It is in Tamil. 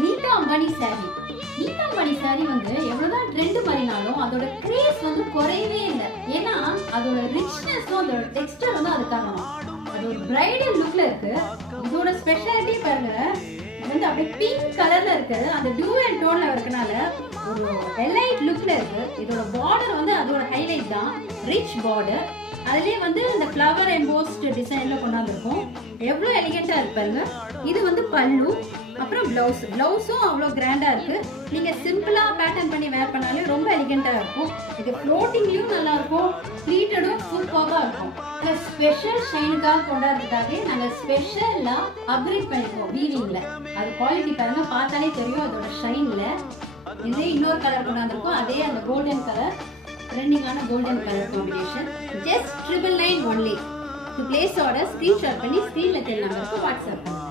நீதா அம்பானி சாரி. நீதா அம்பானி சாரி வந்து எவ்வளவுதான் ட்ரெண்ட் மாறினாலும் அதோட கிரேஸ் வந்து குறையவே இல்லை. ஏன்னா அதோட ரிச்னஸும் அதோட டெக்ஸ்டர் வந்து அது காரணம். அது ஒரு பிரைடல் லுக்ல இருக்கு. இதோட ஸ்பெஷாலிட்டி பாருங்க, வந்து அப்படியே பிங்க் கலர்ல இருக்கு. அந்த டியூவல் டோன்ல இருக்கனால ஒரு எலைட் லுக்ல இருக்கு. இதோட பார்டர் வந்து அதோட ஹைலைட் தான், ரிச் பார்டர். அதுலேயே வந்து இந்த ஃப்ளவர் எம்போஸ்ட் டிசைன்ல கொண்டாந்துருக்கும். எவ்வளோ எலிகெண்டா இருப்பாங்க. இது வந்து பல்லு, அப்புறம் பிளவுஸும் அவ்வளோ கிராண்டா இருக்கு. நீங்க சிம்பிளா பேட்டர்ன் பண்ணி வேர் பண்ணாலே ரொம்ப எலிகெண்டா இருக்கும். இது ஃப்ளோட்டிங்லயும் நல்லா இருக்கும், ப்ளீட்டடும் சூப்பராக இருக்கும். ஸ்பெஷல் ஷைனுக்காக கொண்டாடுறதுக்காக நாங்கள் ஸ்பெஷலா அப்கிரேட் பண்ணிருக்கோம் வீவிங்ல. அது குவாலிட்டி பாருங்க, பார்த்தாலே தெரியும் அதோட ஷைன்ல. இதே இன்னொரு கலர் கொண்டாந்துருக்கும், அதே அந்த கோல்டன் கலர், ட்ரெண்டிங்கான golden colour combination. Just 999 only. To place order screenshot பண்ணி ஸ்கிரீன்ல தெரியல வாட்ஸ்அப் பண்ணுங்க.